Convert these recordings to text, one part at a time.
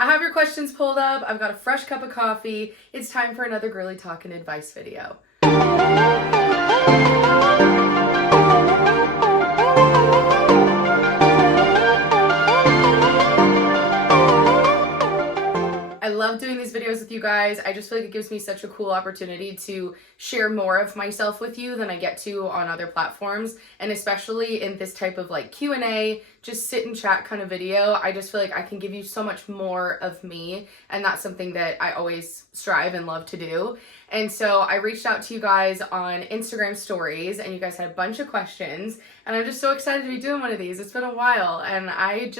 I have your questions pulled up. I've got a fresh cup of coffee. It's time for another girly talk and advice video. I love doing these videos with you guys. I just feel like it gives me such a cool opportunity to share more of myself with you than I get to on other platforms. And especially in this type of like Q&A, just sit and chat kind of video, I just feel like I can give you so much more of me. And that's something that I always strive and love to do. And so I reached out to you guys on Instagram stories and you guys had a bunch of questions. And I'm just so excited to be doing one of these. It's been a while and I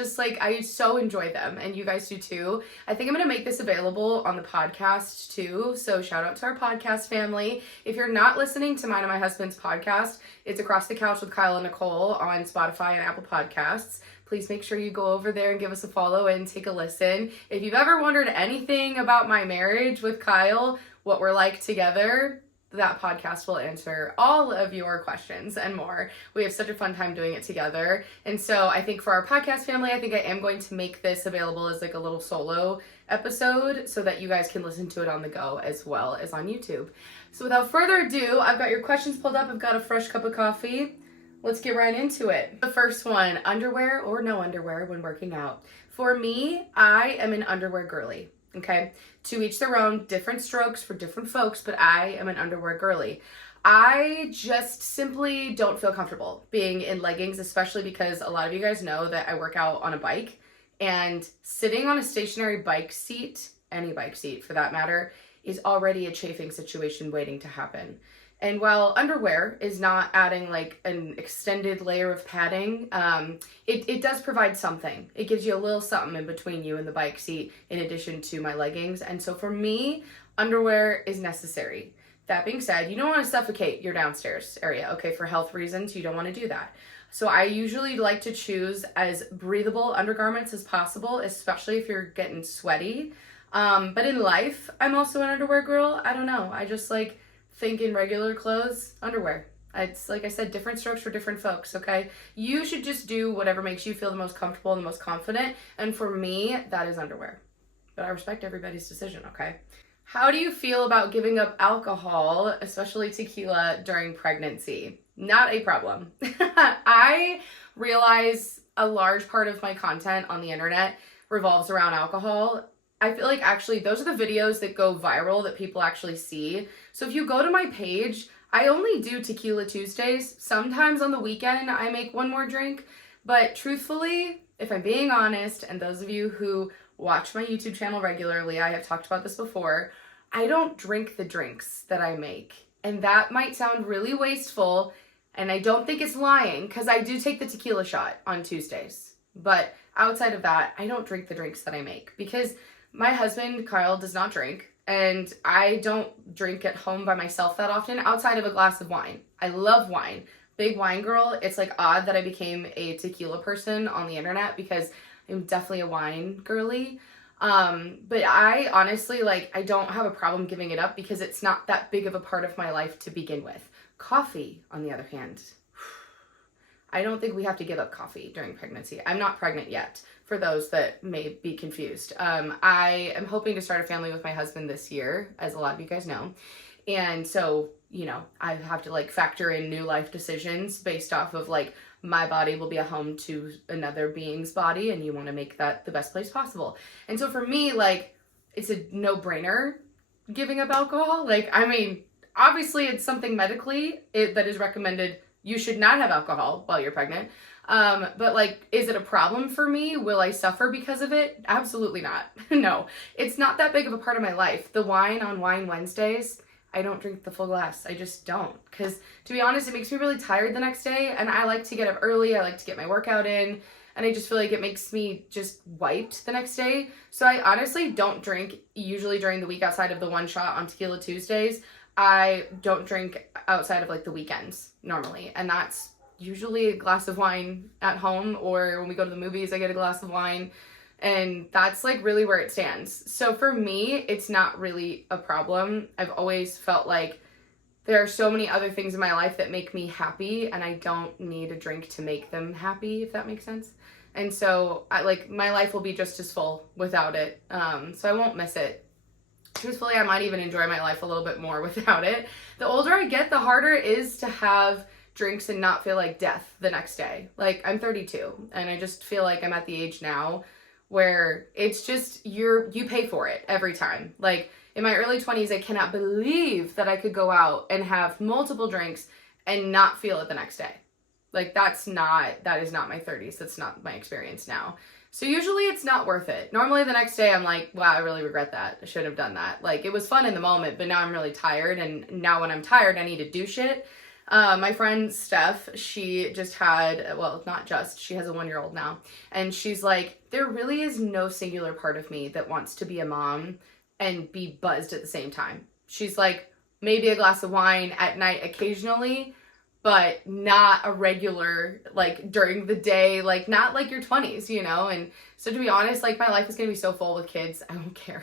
so enjoy them and you guys do too. I think I'm going to make this available on the podcast too. So shout out to our podcast family. If you're not listening to mine and my husband's podcast, it's Across the Couch with Kyle and Nicole on Spotify and Apple Podcasts. Please make sure you go over there and give us a follow and take a listen. If you've ever wondered anything about my marriage with Kyle, what we're like together, that podcast will answer all of your questions and more. We have such a fun time doing it together. And so I think for our podcast family, I think I am going to make this available as like a little solo episode so that you guys can listen to it on the go as well as on YouTube. So without further ado, I've got your questions pulled up. I've got a fresh cup of coffee. Let's get right into it. The first one, underwear or no underwear when working out? For me, I am an underwear girly. Okay, to each their own, different strokes for different folks, but I am an underwear girly. I just simply don't feel comfortable being in leggings, especially because a lot of you guys know that I work out on a bike, and sitting on a stationary bike seat, any bike seat for that matter, is already a chafing situation waiting to happen. And while underwear is not adding like an extended layer of padding, it does provide something. It gives you a little something in between you and the bike seat in addition to my leggings. And so for me, underwear is necessary. That being said, you don't want to suffocate your downstairs area, okay? For health reasons, you don't want to do that. So I usually like to choose as breathable undergarments as possible, especially if you're getting sweaty. But in life, I'm also an underwear girl. I don't know. I just like think in regular clothes, underwear. It's like I said, different strokes for different folks, okay? You should just do whatever makes you feel the most comfortable and the most confident. And for me, that is underwear. But I respect everybody's decision, okay? How do you feel about giving up alcohol, especially tequila, during pregnancy? Not a problem. I realize a large part of my content on the internet revolves around alcohol. I feel like actually those are the videos that go viral that people actually see. So if you go to my page, I only do Tequila Tuesdays. Sometimes on the weekend I make one more drink, but truthfully, if I'm being honest, and those of you who watch my YouTube channel regularly, I have talked about this before, I don't drink the drinks that I make. And that might sound really wasteful, and I don't think it's lying because I do take the tequila shot on Tuesdays. But outside of that, I don't drink the drinks that I make because my husband, Kyle, does not drink, and I don't drink at home by myself that often outside of a glass of wine. I love wine. Big wine girl. It's like odd that I became a tequila person on the internet because I'm definitely a wine girly. But I honestly, I don't have a problem giving it up because it's not that big of a part of my life to begin with. Coffee, on the other hand, I don't think we have to give up coffee during pregnancy. I'm not pregnant yet, for those that may be confused. I am hoping to start a family with my husband this year, as a lot of you guys know. And so, I have to factor in new life decisions based off of my body will be a home to another being's body, and you want to make that the best place possible. And so for me, it's a no-brainer giving up alcohol. Obviously it's something medically that is recommended. You should not have alcohol while you're pregnant. But is it a problem for me? Will I suffer because of it? Absolutely not. No, it's not that big of a part of my life. The wine on Wine Wednesdays, I don't drink the full glass. I just don't. Because to be honest, it makes me really tired the next day. And I like to get up early. I like to get my workout in. And I just feel like it makes me just wiped the next day. So I honestly don't drink usually during the week outside of the one shot on Tequila Tuesdays. I don't drink outside of the weekends normally. And that's usually a glass of wine at home, or when we go to the movies, I get a glass of wine. And that's really where it stands. So for me, it's not really a problem. I've always felt like there are so many other things in my life that make me happy, and I don't need a drink to make them happy, if that makes sense. And so my life will be just as full without it. So I won't miss it. Truthfully, I might even enjoy my life a little bit more without it. The older I get, the harder it is to have drinks and not feel like death the next day. Like, I'm 32 and I just feel like I'm at the age now where it's just you pay for it every time. Like, in my early 20s, I cannot believe that I could go out and have multiple drinks and not feel it the next day. Like, that is not my 30s. That's not my experience now. So usually it's not worth it. Normally the next day I'm like, wow, I really regret that. I should have done that. Like, it was fun in the moment, but now I'm really tired. And now when I'm tired, I need to do shit. My friend Steph, she just had, well, not just, she has a 1-year-old now. And she's like, there really is no singular part of me that wants to be a mom and be buzzed at the same time. She's like, maybe a glass of wine at night occasionally, but not a regular, like, during the day, like, not like your 20s, you know? And so to be honest, like, my life is gonna be so full with kids, I don't care.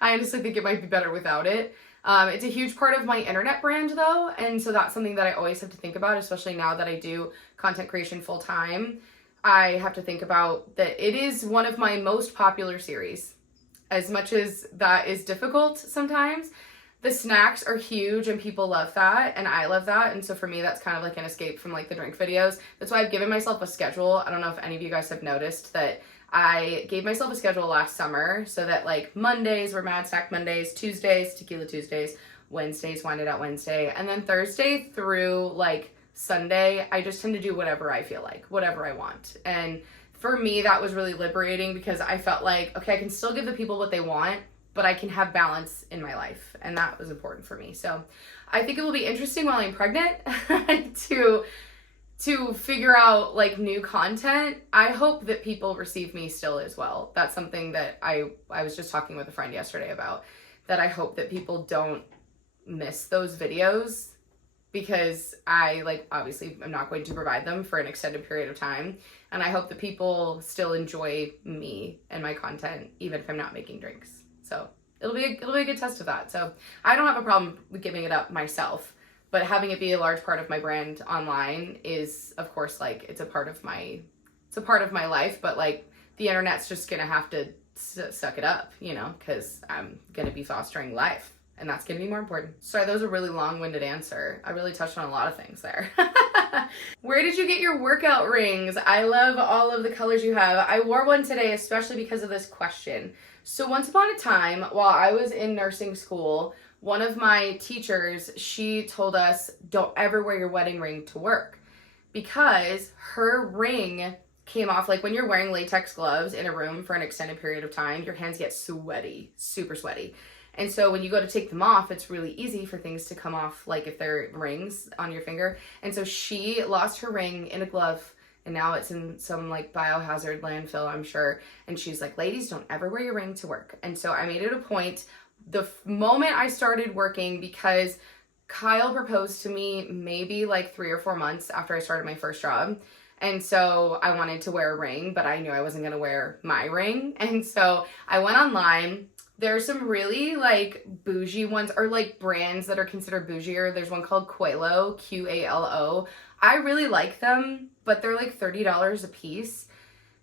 I honestly think it might be better without it. It's a huge part of my internet brand though, and so that's something that I always have to think about, especially now that I do content creation full time. I have to think about that it is one of my most popular series. As much as that is difficult sometimes, the snacks are huge and people love that and I love that. And so for me, that's kind of like an escape from like the drink videos. That's why I've given myself a schedule. I don't know if any of you guys have noticed that I gave myself a schedule last summer so that like Mondays were Mad Snack Mondays, Tuesdays, Tequila Tuesdays, Wednesdays, Wind It Out Wednesday, and then Thursday through like Sunday, I just tend to do whatever I feel like, whatever I want. And for me, that was really liberating because I felt like, okay, I can still give the people what they want, but I can have balance in my life. And that was important for me. So I think it will be interesting while I'm pregnant to figure out like new content. I hope that people receive me still as well. That's something that I was just talking with a friend yesterday about, that I hope that people don't miss those videos, because I like obviously I'm not going to provide them for an extended period of time. And I hope that people still enjoy me and my content, even if I'm not making drinks. So it'll be a good test of that. So I don't have a problem with giving it up myself, but having it be a large part of my brand online is, of course, like it's a part of my life, but like the internet's just gonna have to suck it up, you know, because I'm gonna be fostering life. And that's going to be more important. Sorry, that was a really long-winded answer. I really touched on a lot of things there. Where did you get your workout rings? I love all of the colors you have. I wore one today, especially because of this question. So once upon a time, while I was in nursing school, one of my teachers, she told us, don't ever wear your wedding ring to work, because her ring came off. Like when you're wearing latex gloves in a room for an extended period of time, your hands get sweaty, super sweaty. And so when you go to take them off, it's really easy for things to come off, like if they're rings on your finger. And so she lost her ring in a glove, and now it's in some like biohazard landfill, I'm sure. And she's like, ladies, don't ever wear your ring to work. And so I made it a point the moment I started working, because Kyle proposed to me maybe like 3 or 4 months after I started my first job. And so I wanted to wear a ring, but I knew I wasn't going to wear my ring. And so I went online. There's some really like bougie ones, or like brands that are considered bougier. There's one called Qualo, Qalo. I really like them, but they're like $30 a piece.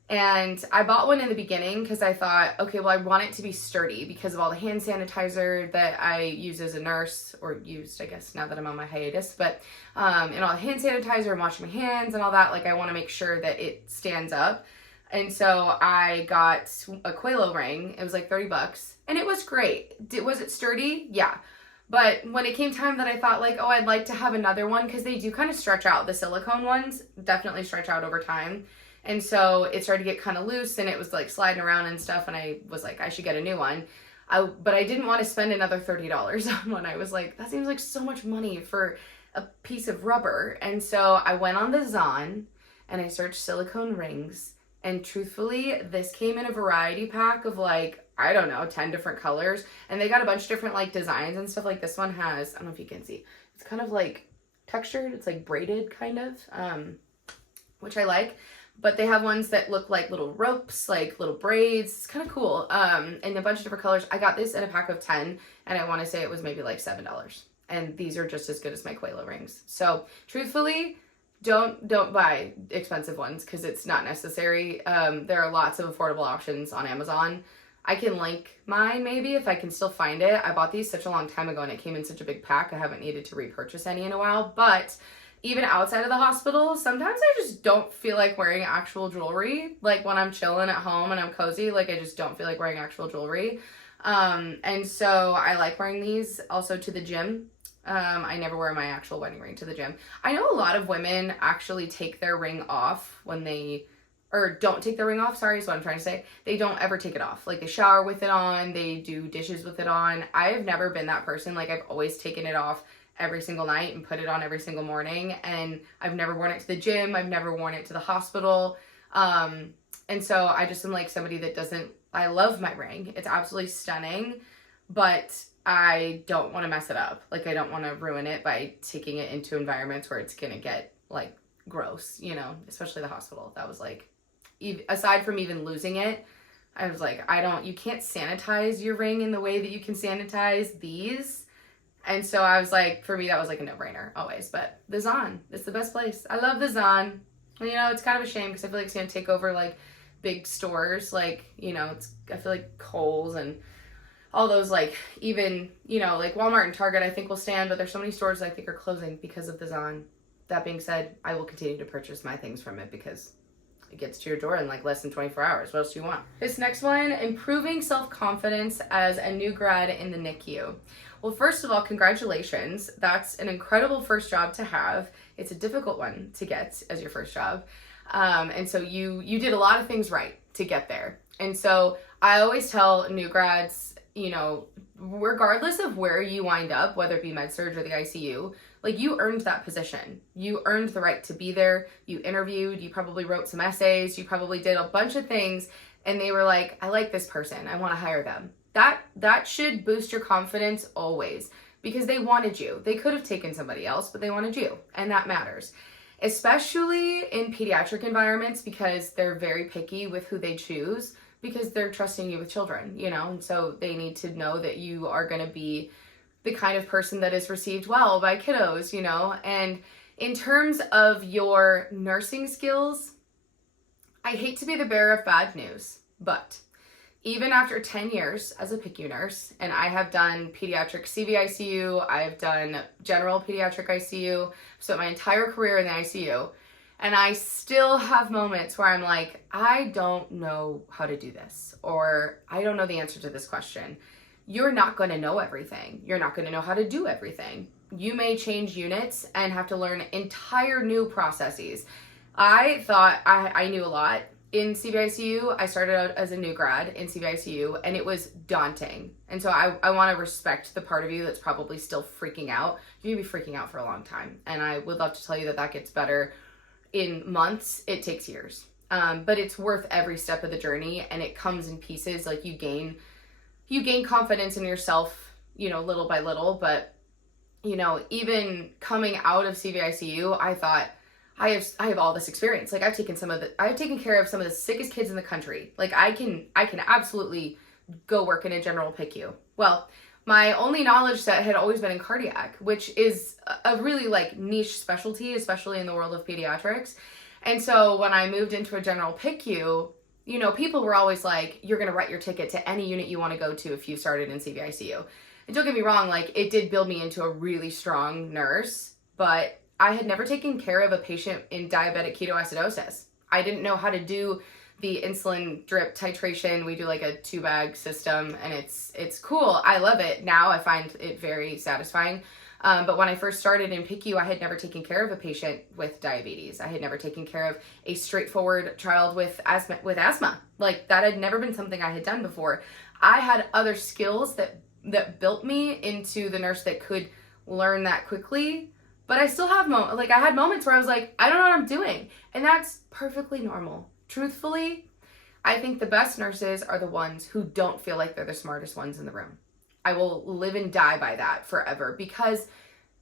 And I bought one in the beginning because I thought, okay, well, I want it to be sturdy because of all the hand sanitizer that I use as a nurse, or used, I guess, now that I'm on my hiatus, but, and all the hand sanitizer and washing my hands and all that, like I want to make sure that it stands up. And so I got a Qualo ring. It was like $30 and it was great. Was it sturdy? Yeah. But when it came time that I thought like, oh, I'd like to have another one, because they do kind of stretch out. The silicone ones definitely stretch out over time. And so it started to get kind of loose and it was like sliding around and stuff. And I was like, I should get a new one. But I didn't want to spend another $30 on one. I was like, that seems like so much money for a piece of rubber. And so I went on the Zon and I searched silicone rings. And truthfully, this came in a variety pack of like, I don't know, 10 different colors. And they got a bunch of different like designs and stuff. Like this one has, I don't know if you can see, it's kind of like textured. It's like braided kind of, which I like. But they have ones that look like little ropes, like little braids. It's kind of cool. And a bunch of different colors. I got this in a pack of 10 and I want to say it was maybe like $7. And these are just as good as my Qualo rings. So truthfully, don't buy expensive ones because it's not necessary. There are lots of affordable options on Amazon. I can link mine maybe if I can still find it. I bought these such a long time ago and it came in such a big pack. I haven't needed to repurchase any in a while. But even outside of the hospital, sometimes I just don't feel like wearing actual jewelry. Like when I'm chilling at home and I'm cozy, like I just don't feel like wearing actual jewelry. And so I like wearing these also to the gym. I never wear my actual wedding ring to the gym. I know a lot of women actually take their ring off when they, or don't take their ring off, sorry, is what I'm trying to say. They don't ever take it off. Like they shower with it on, they do dishes with it on. I have never been that person. Like I've always taken it off every single night and put it on every single morning. And I've never worn it to the gym. I've never worn it to the hospital. And so I just am like somebody that doesn't, I love my ring. It's absolutely stunning, but I don't want to mess it up. Like I don't want to ruin it by taking it into environments where it's going to get like gross, you know, especially the hospital. That was like, aside from even losing it, I was like, you can't sanitize your ring in the way that you can sanitize these. And so I was like, for me, that was like a no-brainer always. But the Zon, it's the best place. I love the Zon. You know, it's kind of a shame because I feel like it's going to take over like big stores. Like, you know, I feel like Kohl's and all those, like, even, you know, like Walmart and Target I think will stand, but there's so many stores I think are closing because of the Zon. That being said, I will continue to purchase my things from it because it gets to your door in like less than 24 hours. What else do you want? This next one, improving self-confidence as a new grad in the NICU. Well, first of all, congratulations. That's an incredible first job to have. It's a difficult one to get as your first job. And so you did a lot of things right to get there. And so I always tell new grads, you know, regardless of where you wind up, whether it be med surg or the ICU, like you earned that position. You earned the right to be there. You interviewed, you probably wrote some essays, you probably did a bunch of things, and they were like, I like this person, I want to hire them. That should boost your confidence always because they wanted you. They could have taken somebody else, but they wanted you, and that matters. Especially in pediatric environments because they're very picky with who they choose because they're trusting you with children, you know, and so they need to know that you are going to be the kind of person that is received well by kiddos, you know. And in terms of your nursing skills, I hate to be the bearer of bad news, but even after 10 years as a PICU nurse, and I have done pediatric CVICU, I have done general pediatric ICU, so my entire career in the ICU, and I still have moments where I'm like, I don't know how to do this, or I don't know the answer to this question. You're not going to know everything. You're not going to know how to do everything. You may change units and have to learn entire new processes. I thought I knew a lot in CVICU. I started out as a new grad in CVICU and it was daunting. And so I want to respect the part of you that's probably still freaking out. You're going to be freaking out for a long time. And I would love to tell you that gets better in months. It takes years. But it's worth every step of the journey and it comes in pieces. Like you gain confidence in yourself, you know, little by little. But, you know, even coming out of CVICU, I thought, I have all this experience. Like I've taken care of some of the sickest kids in the country. Like I can absolutely go work in a general PICU. Well, my only knowledge set had always been in cardiac, which is a really like niche specialty, especially in the world of pediatrics. And so when I moved into a general PICU, you know, people were always like, you're going to write your ticket to any unit you want to go to if you started in CVICU. And don't get me wrong, like it did build me into a really strong nurse, but I had never taken care of a patient in diabetic ketoacidosis. I didn't know how to do the insulin drip titration. We do like a 2-bag system and it's cool. I love it. Now I find it very satisfying. But when I first started in PICU, I had never taken care of a patient with diabetes. I had never taken care of a straightforward child with asthma. Like that had never been something I had done before. I had other skills that built me into the nurse that could learn that quickly. But I still have I had moments where I was like, I don't know what I'm doing. And that's perfectly normal. Truthfully, I think the best nurses are the ones who don't feel like they're the smartest ones in the room. I will live and die by that forever because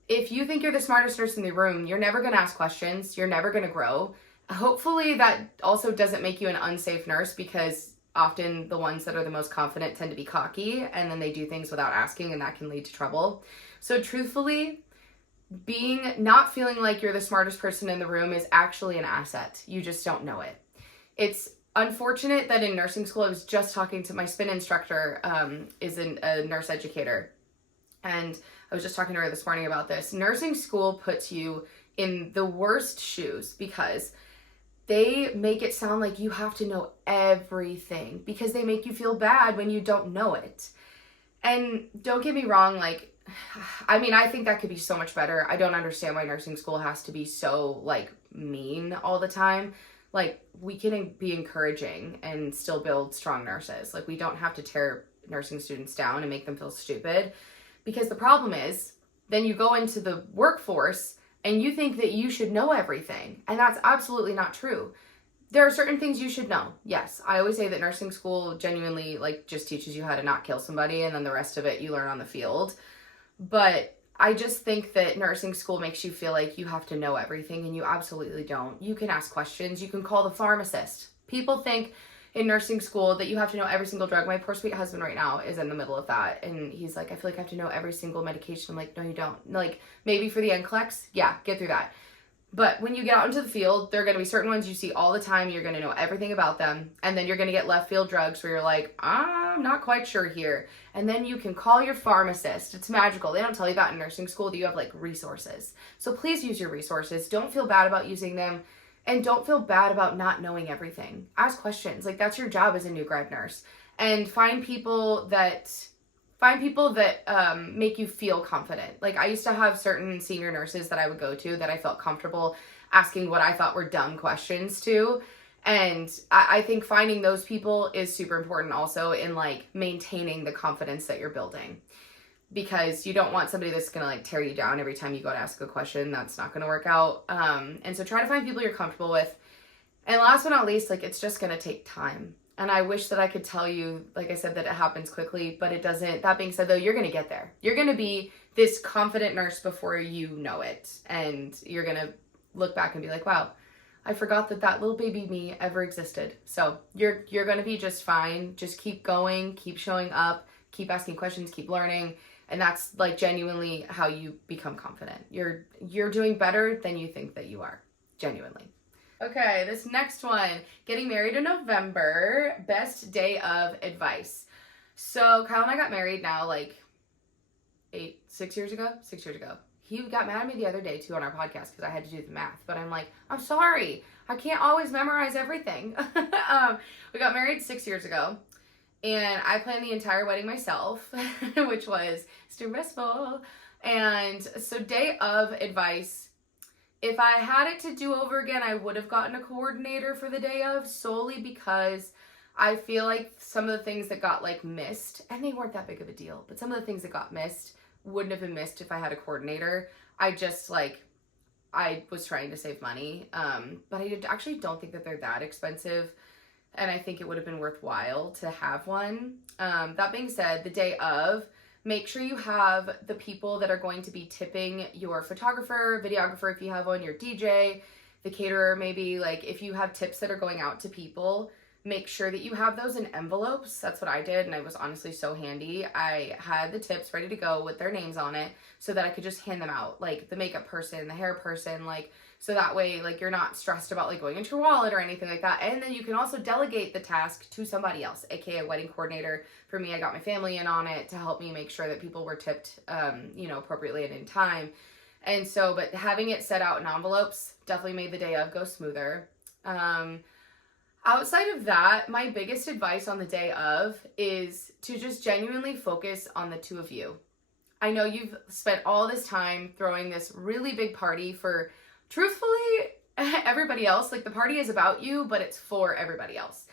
if you think you're the smartest nurse in the room, you're never going to ask questions. You're never going to grow. Hopefully that also doesn't make you an unsafe nurse because often the ones that are the most confident tend to be cocky and then they do things without asking and that can lead to trouble. So truthfully, not feeling like you're the smartest person in the room is actually an asset. You just don't know it. It's unfortunate that in nursing school, I was just talking to my spin instructor, is a nurse educator. And I was just talking to her this morning about this. Nursing school puts you in the worst shoes because they make it sound like you have to know everything because they make you feel bad when you don't know it. And don't get me wrong, like, I mean, I think that could be so much better. I don't understand why nursing school has to be so, like, mean all the time. Like, we can be encouraging and still build strong nurses. Like, we don't have to tear nursing students down and make them feel stupid. Because the problem is, then you go into the workforce and you think that you should know everything. And that's absolutely not true. There are certain things you should know. Yes, I always say that nursing school genuinely, like, just teaches you how to not kill somebody, and then the rest of it you learn on the field. But I just think that nursing school makes you feel like you have to know everything, and you absolutely don't. You can ask questions. You can call the pharmacist. People think in nursing school that you have to know every single drug. My poor sweet husband right now is in the middle of that, and he's like, I feel like I have to know every single medication. I'm like, no, you don't. Like, maybe for the NCLEX, yeah, get through that. But when you get out into the field, there are going to be certain ones you see all the time. You're going to know everything about them. And then you're going to get left field drugs where you're like, I'm not quite sure here. And then you can call your pharmacist. It's magical. They don't tell you that in nursing school. Do you have like resources? So please use your resources. Don't feel bad about using them. And don't feel bad about not knowing everything. Ask questions. Like, that's your job as a new grad nurse. And find people that make you feel confident. Like, I used to have certain senior nurses that I would go to that I felt comfortable asking what I thought were dumb questions to. And I think finding those people is super important also in, like, maintaining the confidence that you're building. Because you don't want somebody that's going to, like, tear you down every time you go to ask a question. That's not going to work out. And so try to find people you're comfortable with. And last but not least, like, it's just going to take time. And I wish that I could tell you, like I said, that it happens quickly, but it doesn't. That being said, though, you're going to get there. You're going to be this confident nurse before you know it. And you're going to look back and be like, wow, I forgot that little baby me ever existed. So you're going to be just fine. Just keep going, keep showing up, keep asking questions, keep learning. And that's, like, genuinely how you become confident. You're doing better than you think that you are. Genuinely. Okay, this next one, getting married in November, best day of advice. So Kyle and I got married now, like 6 years ago. He got mad at me the other day too on our podcast because I had to do the math, but I'm like, I'm sorry, I can't always memorize everything. We got married 6 years ago, and I planned the entire wedding myself, which was stressful. And so day of advice, if I had it to do over again, I would have gotten a coordinator for the day of, solely because I feel like some of the things that got, like, missed, and they weren't that big of a deal, but some of the things that got missed wouldn't have been missed if I had a coordinator. I was trying to save money, but I actually don't think that they're that expensive, and I think it would have been worthwhile to have one. That being said, the day of, make sure you have the people that are going to be tipping your photographer, videographer if you have one, your DJ, the caterer maybe. Like, if you have tips that are going out to people, make sure that you have those in envelopes. That's what I did, and it was honestly so handy. I had the tips ready to go with their names on it so that I could just hand them out, like the makeup person, the hair person, like, so that way, like, you're not stressed about, like, going into your wallet or anything like that. And then you can also delegate the task to somebody else, aka a wedding coordinator. For me, I got my family in on it to help me make sure that people were tipped, appropriately and in time. And so, but having it set out in envelopes definitely made the day of go smoother. Outside of that, my biggest advice on the day of is to just genuinely focus on the two of you. I know you've spent all this time throwing this really big party for, truthfully, everybody else. Like, the party is about you, but it's for everybody else.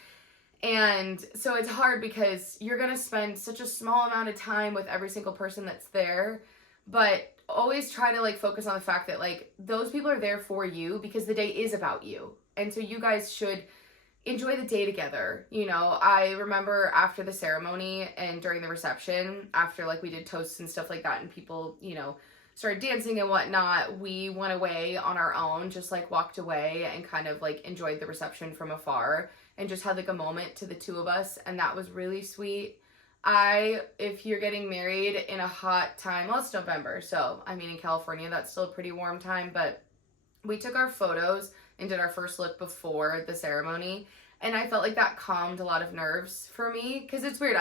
And so it's hard because you're going to spend such a small amount of time with every single person that's there, but always try to, like, focus on the fact that, like, those people are there for you because the day is about you. And so you guys should enjoy the day together. You know, I remember after the ceremony and during the reception, after, like, we did toasts and stuff like that, and people, you know, started dancing and whatnot, we went away on our own, just, like, walked away and kind of, like, enjoyed the reception from afar and just had, like, a moment to the two of us, and that was really sweet. If you're getting married in a hot time, well, it's November, so I mean in California that's still a pretty warm time, but we took our photos and did our first look before the ceremony, and I felt like that calmed a lot of nerves for me, because it's weird.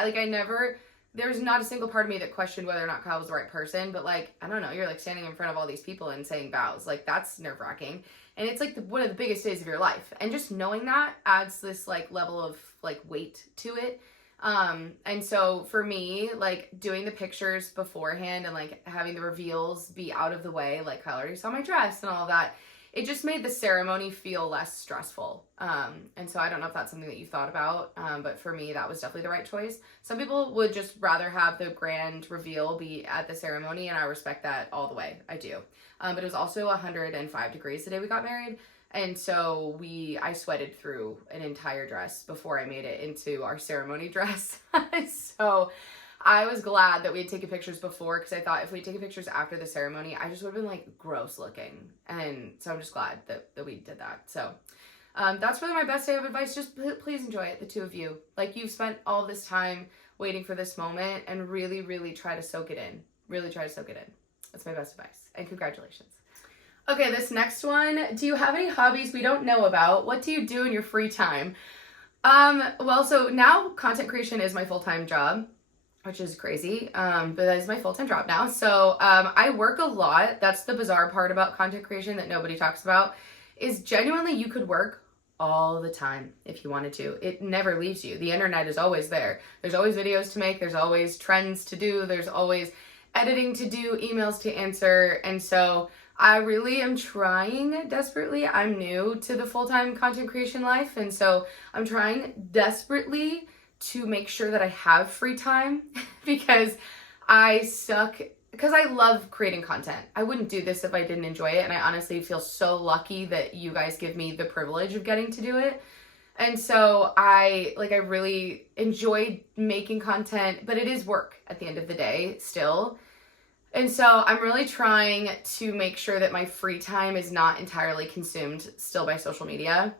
There's not a single part of me that questioned whether or not Kyle was the right person, but like, I don't know, you're like standing in front of all these people and saying vows, like that's nerve-wracking, and it's like one of the biggest days of your life, and just knowing that adds this like level of like weight to it. And so for me, like doing the pictures beforehand and like having the reveals be out of the way, like Kyle already saw my dress and all of that, it just made the ceremony feel less stressful. And so I don't know if that's something that you thought about, but for me, that was definitely the right choice. Some people would just rather have the grand reveal be at the ceremony, and I respect that all the way. I do. But it was also 105 degrees the day we got married. And so I sweated through an entire dress before I made it into our ceremony dress. So I was glad that we had taken pictures before, because I thought if we had taken pictures after the ceremony, I just would have been like gross looking. And so I'm just glad that we did that. So that's really my best day of advice. Just please enjoy it, the two of you. Like, you've spent all this time waiting for this moment, and really, really try to soak it in. Really try to soak it in. That's my best advice. And congratulations. Okay, this next one. Do you have any hobbies we don't know about? What do you do in your free time? Well, so now content creation is my full-time job, which is crazy, but that is my full-time job now. So I work a lot. That's the bizarre part about content creation that nobody talks about, is genuinely you could work all the time if you wanted to. It never leaves you. The internet is always there. There's always videos to make. There's always trends to do. There's always editing to do, emails to answer. And so I really am trying desperately. I'm new to the full-time content creation life, and so I'm trying desperately to make sure that I have free time because I love creating content. I wouldn't do this if I didn't enjoy it, and I honestly feel so lucky that you guys give me the privilege of getting to do it. And so I really enjoy making content, but it is work at the end of the day still. And so I'm really trying to make sure that my free time is not entirely consumed still by social media,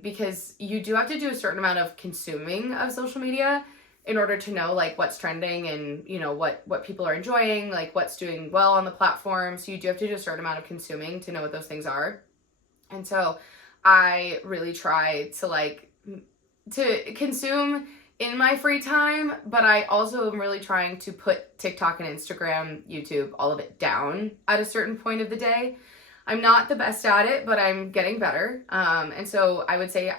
because you do have to do a certain amount of consuming of social media in order to know like what's trending and, you know, what people are enjoying, like what's doing well on the platform. So you do have to do a certain amount of consuming to know what those things are. And so I really try to consume in my free time, but I also am really trying to put TikTok and Instagram, YouTube, all of it down at a certain point of the day. I'm not the best at it, but I'm getting better. And so I would say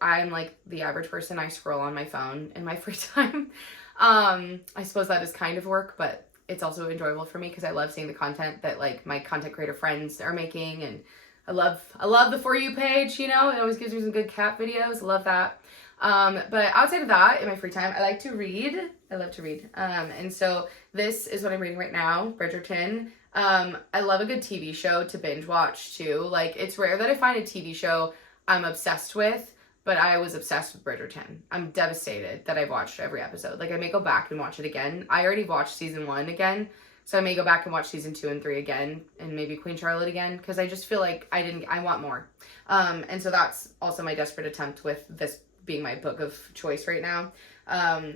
I'm like the average person. I scroll on my phone in my free time. I suppose that is kind of work, but it's also enjoyable for me because I love seeing the content that like my content creator friends are making, and I love the For You page, you know, it always gives me some good cat videos. I love that. But outside of that, in my free time, I like to read. I love to read. And so this is what I'm reading right now, Bridgerton. I love a good TV show to binge watch too. Like, it's rare that I find a TV show I'm obsessed with, but I was obsessed with Bridgerton. I'm devastated that I've watched every episode. Like, I may go back and watch it again. I already watched season 1 again, so I may go back and watch season 2 and 3 again, and maybe Queen Charlotte again, because I just feel like I want more. And so that's also my desperate attempt with this being my book of choice right now,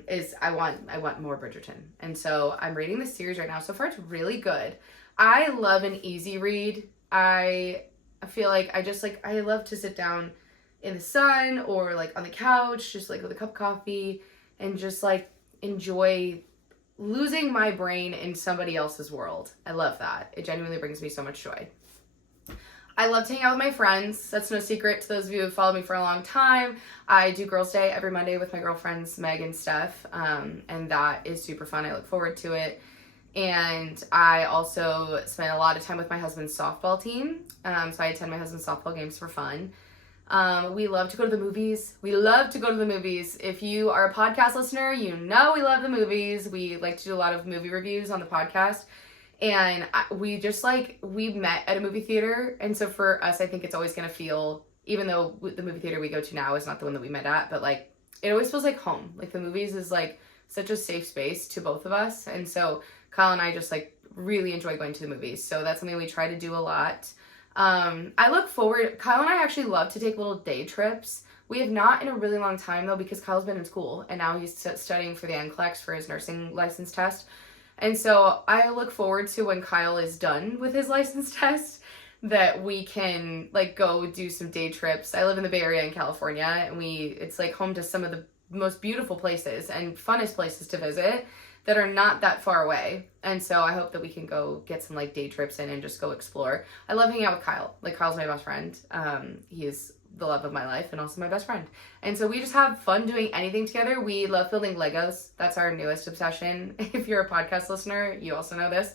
is I want more Bridgerton. And so I'm reading this series right now. So far it's really good. I love an easy read. I feel like I love to sit down in the sun or like on the couch, just like with a cup of coffee, and just like enjoy losing my brain in somebody else's world. I love that. It genuinely brings me so much joy. I love to hang out with my friends. That's no secret to those of you who have followed me for a long time. I do Girls' Day every Monday with my girlfriends, Meg and Steph, and that is super fun. I look forward to it. And I also spend a lot of time with my husband's softball team. So I attend my husband's softball games for fun. We love to go to the movies. If you are a podcast listener, you know we love the movies. We like to do a lot of movie reviews on the podcast. And we met at a movie theater. And so for us, I think it's always going to feel, even though the movie theater we go to now is not the one that we met at, but like, it always feels like home. Like, the movies is like such a safe space to both of us. And so Kyle and I just like really enjoy going to the movies. So that's something we try to do a lot. I look forward, Kyle and I actually love to take little day trips. We have not in a really long time though, because Kyle's been in school and now he's studying for the NCLEX for his nursing license test. And so I look forward to when Kyle is done with his license test that we can like go do some day trips. I live in the Bay Area in California, and it's like home to some of the most beautiful places and funnest places to visit that are not that far away. And so I hope that we can go get some like day trips in and just go explore. I love hanging out with Kyle. Like, Kyle's my best friend. He is the love of my life and also my best friend. And so we just have fun doing anything together. We love building Legos. That's our newest obsession. If you're a podcast listener, you also know this.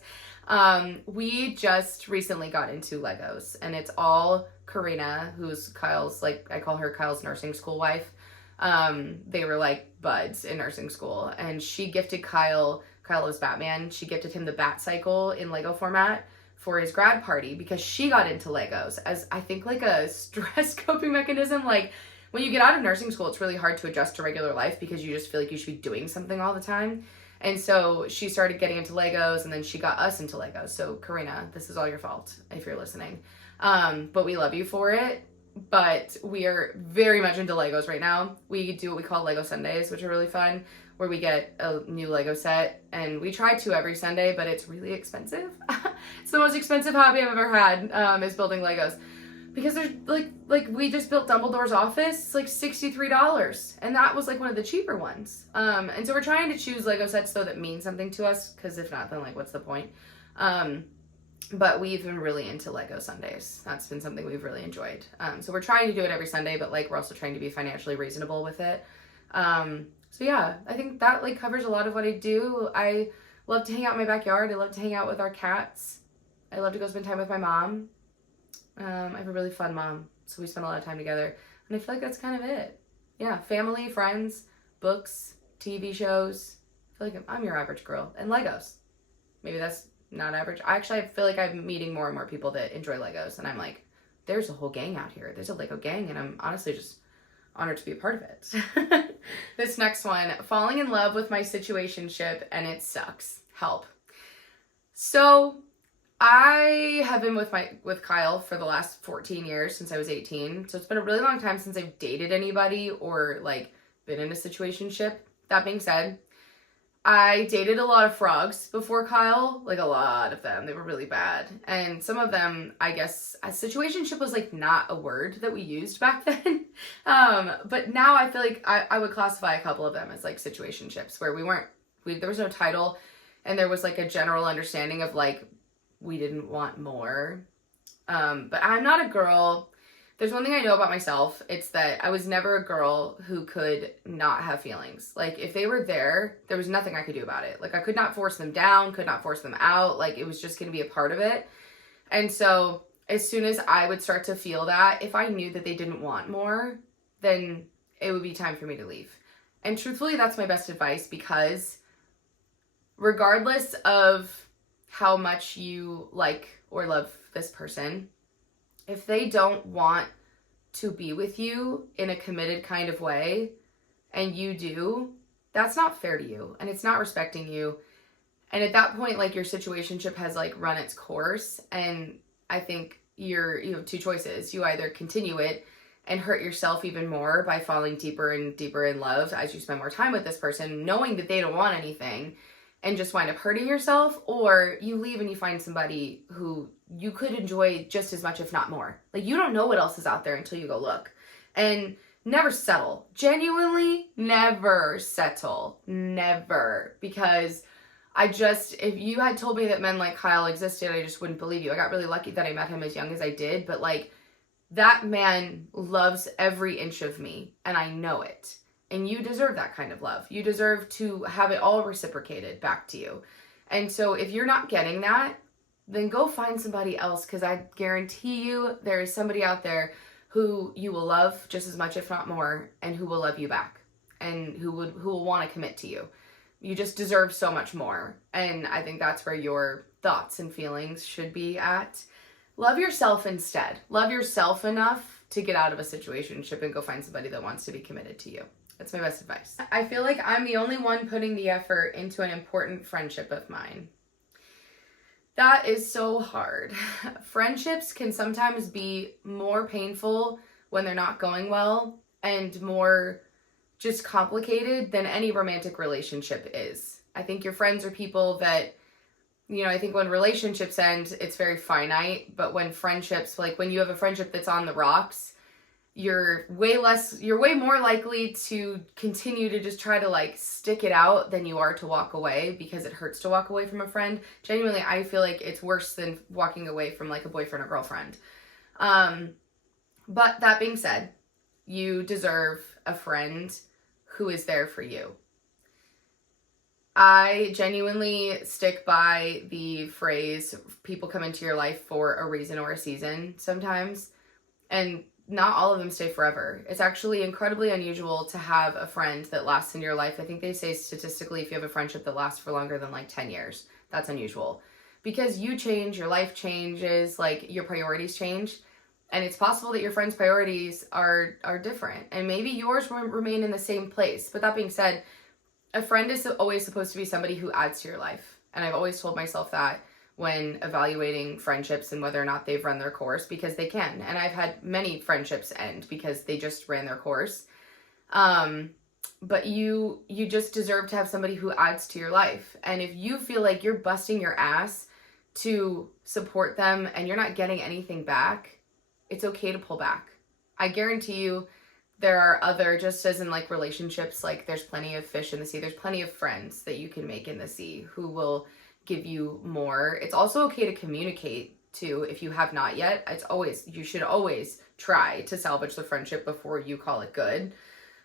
We just recently got into Legos, and it's all Karina, who's Kyle's, like, I call her Kyle's nursing school wife. They were like buds in nursing school, and she gifted Kyle was Batman. She gifted him the Bat Cycle in Lego format for his grad party because she got into Legos as, I think, like a stress coping mechanism. Like, when you get out of nursing school, it's really hard to adjust to regular life because you just feel like you should be doing something all the time. And so she started getting into Legos, and then she got us into Legos. So Karina, this is all your fault if you're listening. But we love you for it. But we are very much into Legos right now. We do what we call Lego Sundays, which are really fun, where we get a new Lego set, and we try to every Sunday, but it's really expensive. It's the most expensive hobby I've ever had, is building Legos. Because there's like we just built Dumbledore's office. It's like $63, and that was like one of the cheaper ones. And so we're trying to choose Lego sets though that mean something to us, because if not, then like what's the point? But we've been really into Lego Sundays. That's been something we've really enjoyed. So we're trying to do it every Sunday, but like we're also trying to be financially reasonable with it. So yeah, I think that like covers a lot of what I do. I love to hang out in my backyard. I love to hang out with our cats. I love to go spend time with my mom. I have a really fun mom, so we spend a lot of time together. And I feel like that's kind of it. Yeah, family, friends, books, TV shows. I feel like I'm your average girl. And Legos. Maybe that's not average. I feel like I'm meeting more and more people that enjoy Legos, and I'm like, there's a whole gang out here. There's a Lego gang, and I'm honestly just honored to be a part of it. This next one, falling in love with my situationship, and it sucks. Help. So I have been with Kyle for the last 14 years, since I was 18. So it's been a really long time since I've dated anybody or like been in a situationship. That being said, I dated a lot of frogs before Kyle, like a lot of them. They were really bad. And some of them, I guess, a situationship was like not a word that we used back then. But now I feel like I would classify a couple of them as like situationships, where there was no title, and there was like a general understanding of like, we didn't want more. But I'm not a girl. There's one thing I know about myself. It's that I was never a girl who could not have feelings. Like, if they were there was nothing I could do about it. Like, I could not force them down, could not force them out. Like, it was just going to be a part of it. And so as soon as I would start to feel that, if I knew that they didn't want more, then it would be time for me to leave. And truthfully, that's my best advice, because regardless of how much you like or love this person, if they don't want to be with you in a committed kind of way, and you do, that's not fair to you, and it's not respecting you. And at that point, like, your situationship has like run its course, and I think you have two choices. You either continue it and hurt yourself even more by falling deeper and deeper in love as you spend more time with this person, knowing that they don't want anything, and just wind up hurting yourself, or you leave and you find somebody who you could enjoy just as much, if not more. Like, you don't know what else is out there until you go look. And never settle. Genuinely, never settle. Never. Because if you had told me that men like Kyle existed, I just wouldn't believe you. I got really lucky that I met him as young as I did, but like, that man loves every inch of me, and I know it. And you deserve that kind of love. You deserve to have it all reciprocated back to you. And so if you're not getting that, then go find somebody else, because I guarantee you there is somebody out there who you will love just as much, if not more, and who will love you back, and who will want to commit to you. You just deserve so much more. And I think that's where your thoughts and feelings should be at. Love yourself instead. Love yourself enough to get out of a situationship and go find somebody that wants to be committed to you. That's my best advice. I feel like I'm the only one putting the effort into an important friendship of mine. That is so hard. Friendships can sometimes be more painful when they're not going well and more just complicated than any romantic relationship is. I think your friends are people that, I think when relationships end, it's very finite, but when friendships, like when you have a friendship that's on the rocks, you're way more likely to continue to just try to like stick it out than you are to walk away, because it hurts to walk away from a friend. Genuinely, I feel like it's worse than walking away from like a boyfriend or girlfriend. But that being said, you deserve a friend who is there for you. I genuinely stick by the phrase, people come into your life for a reason or a season sometimes, and not all of them stay forever. It's actually incredibly unusual to have a friend that lasts in your life. I think they say statistically, if you have a friendship that lasts for longer than like 10 years, that's unusual. Because you change, your life changes, like your priorities change. And it's possible that your friend's priorities are different. And maybe yours will remain in the same place. But that being said, a friend is always supposed to be somebody who adds to your life. And I've always told myself that when evaluating friendships and whether or not they've run their course, because they can. And I've had many friendships end because they just ran their course. But you just deserve to have somebody who adds to your life. And if you feel like you're busting your ass to support them and you're not getting anything back, it's okay to pull back. I guarantee you there are other, just as in like relationships, like there's plenty of fish in the sea. There's plenty of friends that you can make in the sea who will give you more. It's also okay to communicate too if you have not yet. You should always try to salvage the friendship before you call it good.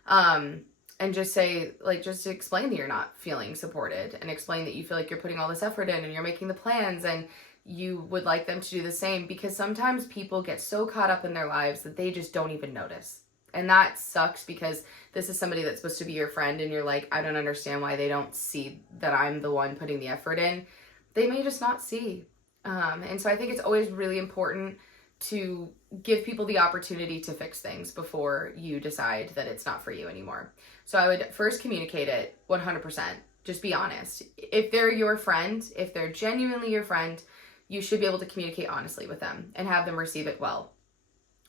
And just say, like, just explain that you're not feeling supported, and explain that you feel like you're putting all this effort in and you're making the plans and you would like them to do the same, because sometimes people get so caught up in their lives that they just don't even notice. And that sucks, because this is somebody that's supposed to be your friend and you're like, I don't understand why they don't see that I'm the one putting the effort in. They may just not see. And so I think it's always really important to give people the opportunity to fix things before you decide that it's not for you anymore. So I would first communicate it 100%. Just be honest. If they're your friend, if they're genuinely your friend, you should be able to communicate honestly with them and have them receive it well.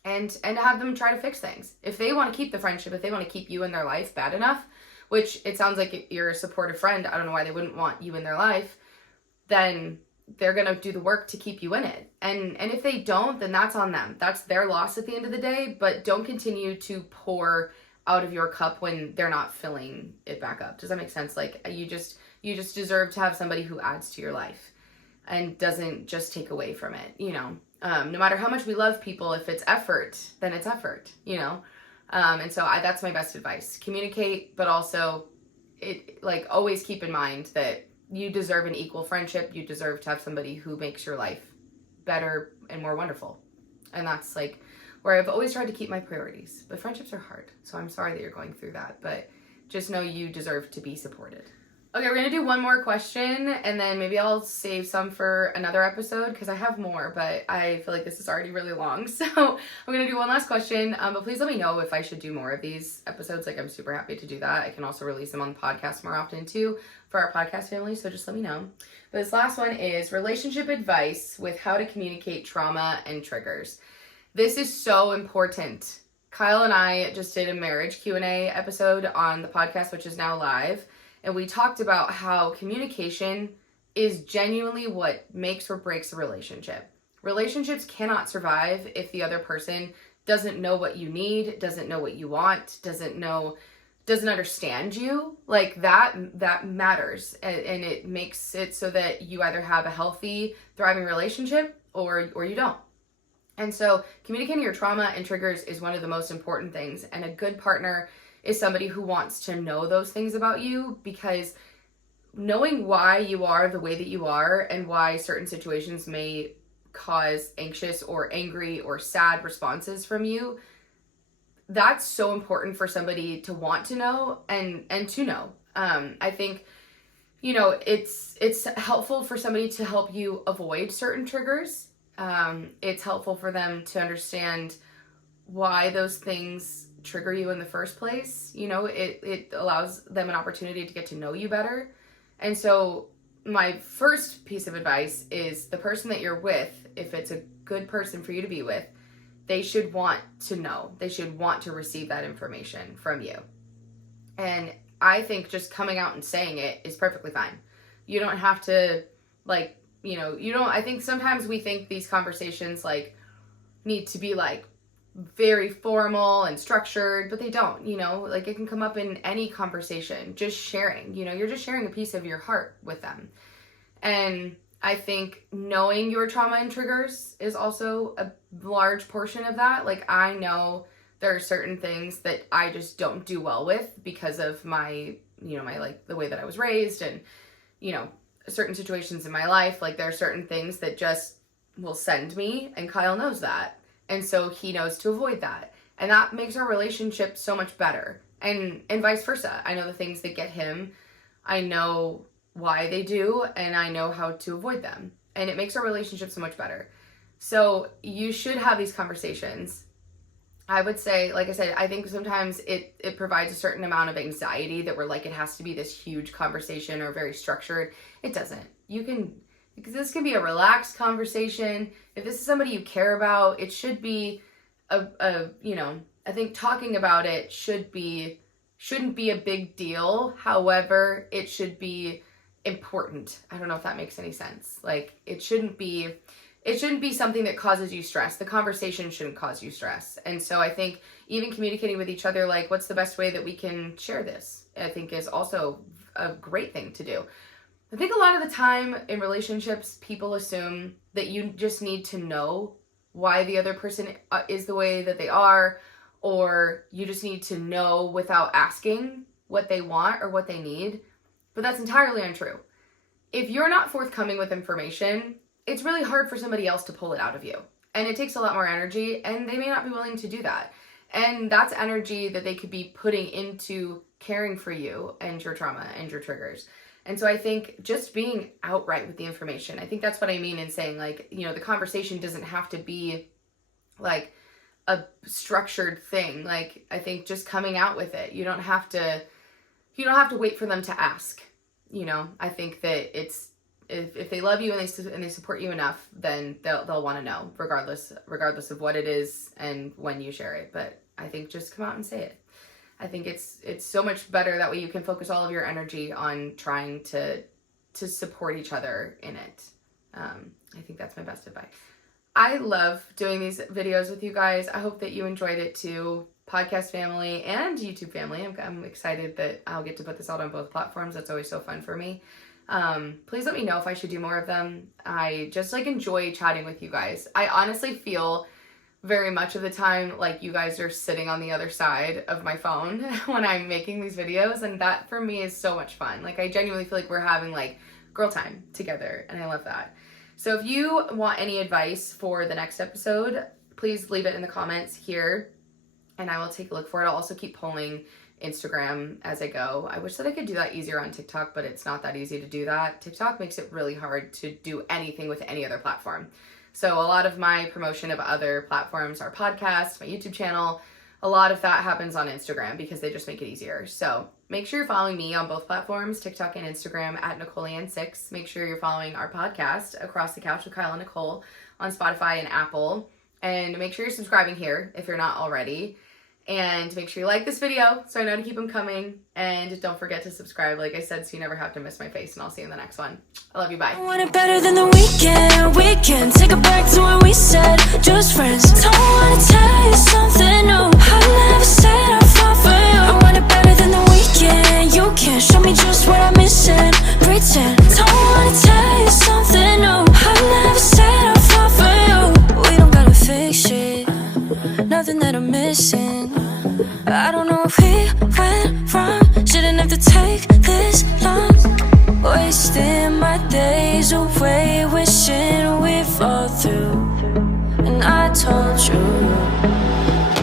And have them try to fix things. If they want to keep the friendship, if they want to keep you in their life bad enough, which it sounds like you're a supportive friend, I don't know why they wouldn't want you in their life, then they're going to do the work to keep you in it. And if they don't, then that's on them. That's their loss at the end of the day, but don't continue to pour out of your cup when they're not filling it back up. Does that make sense? Like you just deserve to have somebody who adds to your life and doesn't just take away from it, no matter how much we love people, if it's effort, then it's effort, and so that's my best advice. Communicate, but also always keep in mind that you deserve an equal friendship. You deserve to have somebody who makes your life better and more wonderful. And that's like where I've always tried to keep my priorities. But friendships are hard, so I'm sorry that you're going through that. But just know you deserve to be supported. Okay, we're going to do one more question, and then maybe I'll save some for another episode, because I have more, but I feel like this is already really long. So I'm going to do one last question, but please let me know if I should do more of these episodes. Like, I'm super happy to do that. I can also release them on the podcast more often, too, for our podcast family, so just let me know. But this last one is relationship advice with how to communicate trauma and triggers. This is so important. Kyle and I just did a marriage Q&A episode on the podcast, which is now live. And we talked about how communication is genuinely what makes or breaks a relationship. Relationships cannot survive if the other person doesn't know what you need, doesn't know what you want, doesn't understand you. Like that matters. And it makes it so that you either have a healthy, thriving relationship or you don't. And so communicating your trauma and triggers is one of the most important things. And a good partner is somebody who wants to know those things about you, because knowing why you are the way that you are and why certain situations may cause anxious or angry or sad responses from you, that's so important for somebody to want to know and to know. I think, it's helpful for somebody to help you avoid certain triggers. It's helpful for them to understand why those things trigger you in the first place. It allows them an opportunity to get to know you better. And so my first piece of advice is the person that you're with, if it's a good person for you to be with, they should want to know. They should want to receive that information from you. And I think just coming out and saying it is perfectly fine. You don't have to, like, you know, you don't, I think sometimes we think these conversations, like, need to be, like, very formal and structured, but they don't, you know, like, it can come up in any conversation, just sharing, you know, you're just sharing a piece of your heart with them. And I think knowing your trauma and triggers is also a large portion of that. Like, I know there are certain things that I just don't do well with because of my, you know, my, like, the way that I was raised and, you know, certain situations in my life. Like, there are certain things that just will send me, and Kyle knows that. And so he knows to avoid that. And that makes our relationship so much better. And vice versa. I know the things that get him. I know why they do, and I know how to avoid them. And it makes our relationship so much better. So you should have these conversations. I would say, like I said, I think sometimes it provides a certain amount of anxiety that we're like, it has to be this huge conversation or very structured. It doesn't. You can, because this can be a relaxed conversation. If this is somebody you care about, it should be you know, I think talking about it shouldn't be a big deal. However, it should be important. I don't know if that makes any sense. Like, it shouldn't be something that causes you stress. The conversation shouldn't cause you stress. And so I think even communicating with each other, like, what's the best way that we can share this, I think is also a great thing to do. I think a lot of the time in relationships, people assume that you just need to know why the other person is the way that they are, or you just need to know without asking what they want or what they need. But that's entirely untrue. If you're not forthcoming with information, it's really hard for somebody else to pull it out of you. And it takes a lot more energy, and they may not be willing to do that. And that's energy that they could be putting into caring for you and your trauma and your triggers. And so I think just being outright with the information, I think that's what I mean in saying, like, you know, the conversation doesn't have to be like a structured thing. Like, I think just coming out with it, you don't have to wait for them to ask. You know, I think that it's, if they love you and they support you enough, then they'll want to know, regardless of what it is and when you share it. But I think just come out and say it. I think it's so much better that way. You can focus all of your energy on trying to support each other in it. I think that's my best advice. I love doing these videos with you guys. I hope that you enjoyed it too, podcast family and YouTube family. I'm excited that I'll get to put this out on both platforms. That's always so fun for me. Please let me know if I should do more of them. I just, like, enjoy chatting with you guys. I honestly feel very much of the time like you guys are sitting on the other side of my phone when I'm making these videos, and that for me is so much fun. Like, I genuinely feel like we're having, like, girl time together, and I love that. So if you want any advice for the next episode, please leave it in the comments here, and I will take a look for it. I'll also keep polling Instagram as I go. I wish that I could do that easier on TikTok, but it's not that easy to do that. TikTok makes it really hard to do anything with any other platform. So a lot of my promotion of other platforms, our podcast, my YouTube channel, a lot of that happens on Instagram because they just make it easier. So make sure you're following me on both platforms, TikTok and Instagram at NicoleAnn6. Make sure you're following our podcast, Across the Couch with Kyle and Nicole, on Spotify and Apple. And make sure you're subscribing here if you're not already. And make sure you like this video so I know to keep them coming. And don't forget to subscribe, like I said, so you never have to miss my face. And I'll see you in the next one. I love you. Bye. I want it better than the weekend. We can take it back to when we said just friends. Don't wanna tell you something new. I never said I fought for you. I want it better than the weekend. You can show me just what I'm missing. Pretend. Don't wanna tell you something new. I never said I fought for you. We don't gotta fix it. Nothing that I'm missing. I don't know if we went wrong. Shouldn't have to take this long. Wasting my days away, wishing we fall through. And I told you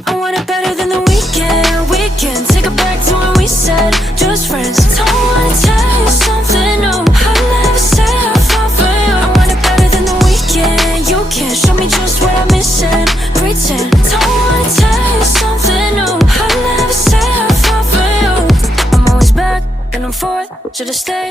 I want it better than the weekend. We can take it back to when we said just friends. Don't wanna tell you something new. I never said I fought for you. I want it better than the weekend. You can show me just what I'm missing. Pretend. Don't wanna tell you something new. I never said I fought for you. I'm always back and I'm forth. Should've stayed